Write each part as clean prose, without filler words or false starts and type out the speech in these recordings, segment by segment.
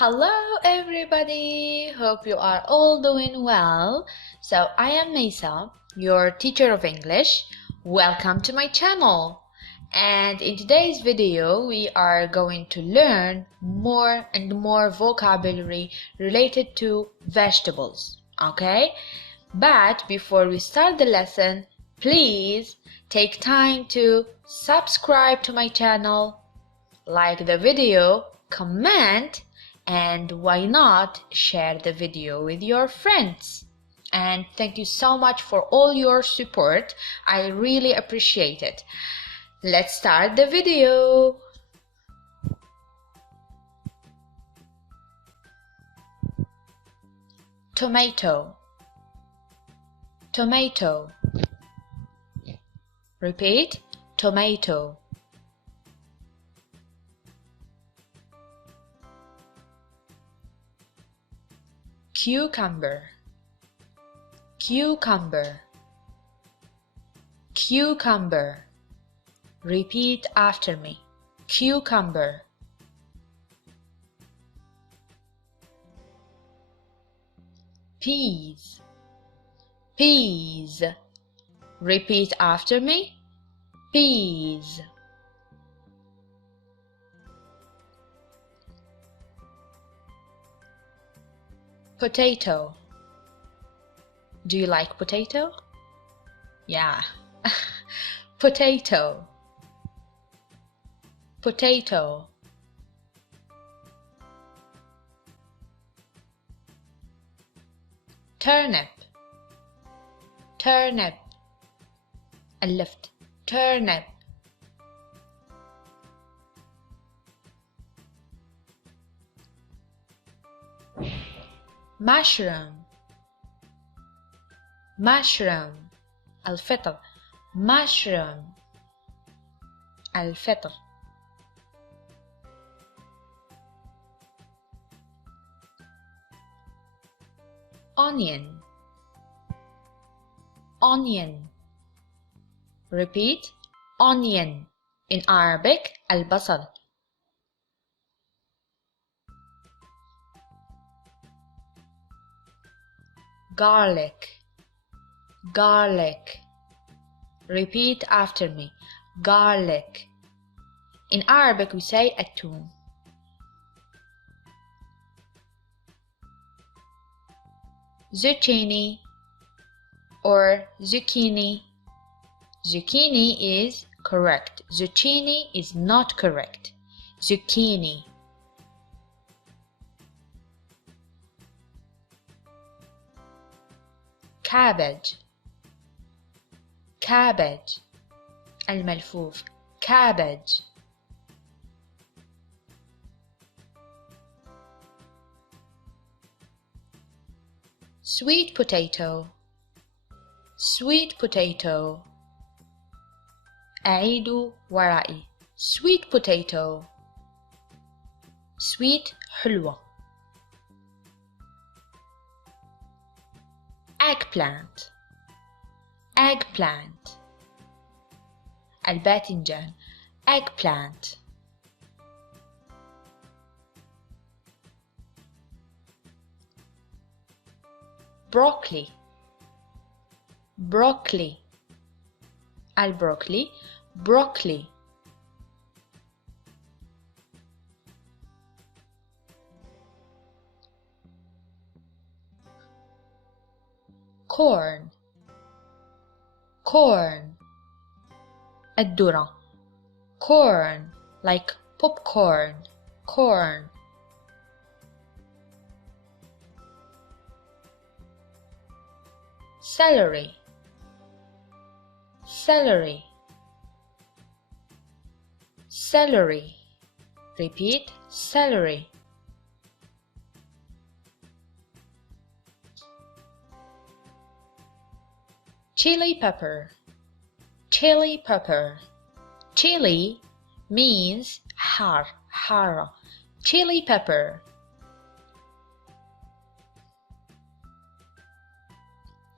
Hello everybody, hope you are all doing well. So I am Mesa, your teacher of English. Welcome to my channel. And in today's video, we are going to learn more and more vocabulary related to vegetables, okay? But before we start the lesson, please take time to subscribe to my channel, like the video, comment, and why not share the video with your friends. And thank you so much for all your support. I really appreciate it. Let's start the video. Tomato, tomato. Repeat, tomato. Cucumber, cucumber, cucumber. Repeat after me. Cucumber. Peas, peas. Repeat after me. Peas. Potato. Do you like potato? Yeah. Potato. Potato. Turnip. Turnip. ألفت. Turnip. Mushroom. Mushroom. الفطر. Mushroom. الفطر. Onion. Onion. Repeat. Onion. In Arabic, البصل. Garlic, garlic. Repeat after me. Garlic. In Arabic we say الثوم. Zucchini or zucchini. Zucchini is correct. Zucchini is not correct. Zucchini. Cabbage. Cabbage. الملفوف. Cabbage. Sweet potato. Sweet potato. أعيدوا ورائي. Sweet potato. Sweet حلوة. Eggplant. Eggplant. الباذنجان. Eggplant. Broccoli. Broccoli. البروكلي. Broccoli. Corn. Corn. الذرة. Corn. Like popcorn. Corn. Celery. Celery. Celery. Repeat. Celery. Chili pepper. Chili pepper. Chili means حار. حارة. Chili pepper.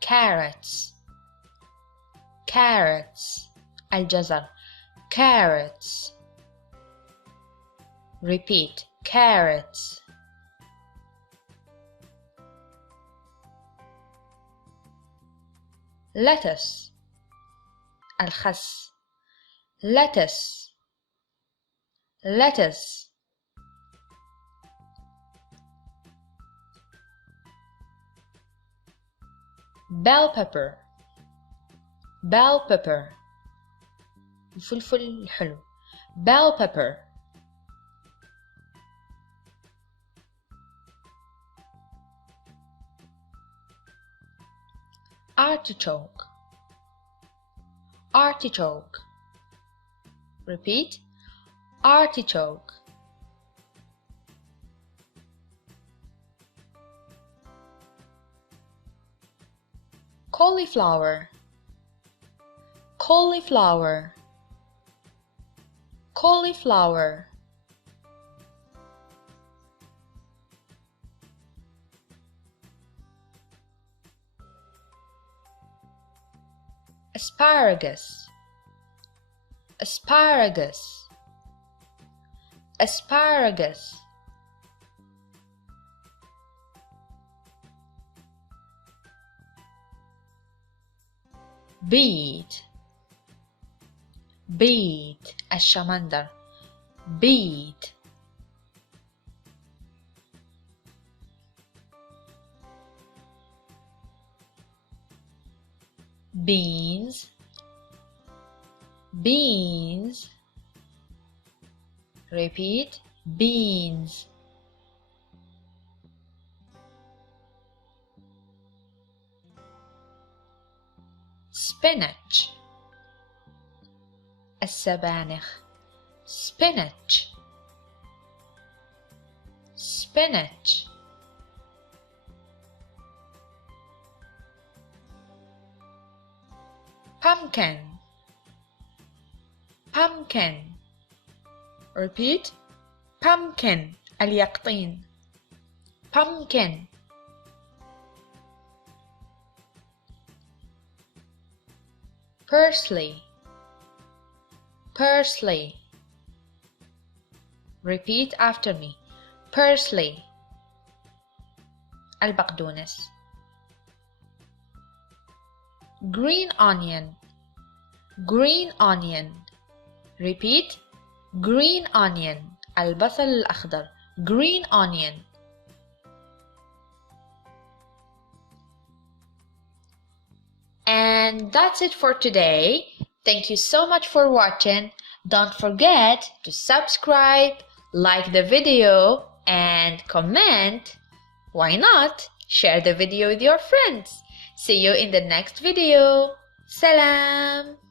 Carrots. Carrots. الجزر. Carrots. Repeat. Carrots. lettuce الخس lettuce lettuce bell pepper bell pepper الفلفل الحلو bell pepper artichoke artichoke repeat artichoke cauliflower cauliflower cauliflower asparagus asparagus asparagus beet beet الشمندر beet beans beans repeat beans spinach السبانخ spinach spinach pumpkin pumpkin repeat pumpkin اليقطين pumpkin parsley parsley repeat after me parsley البقدونس green onion green onion repeat green onion البصل الأخضر green onion and that's it for today. Thank you so much for watching. Don't forget to subscribe, like the video and comment. Why not? Share the video with your friends. See you in the next video. Salam.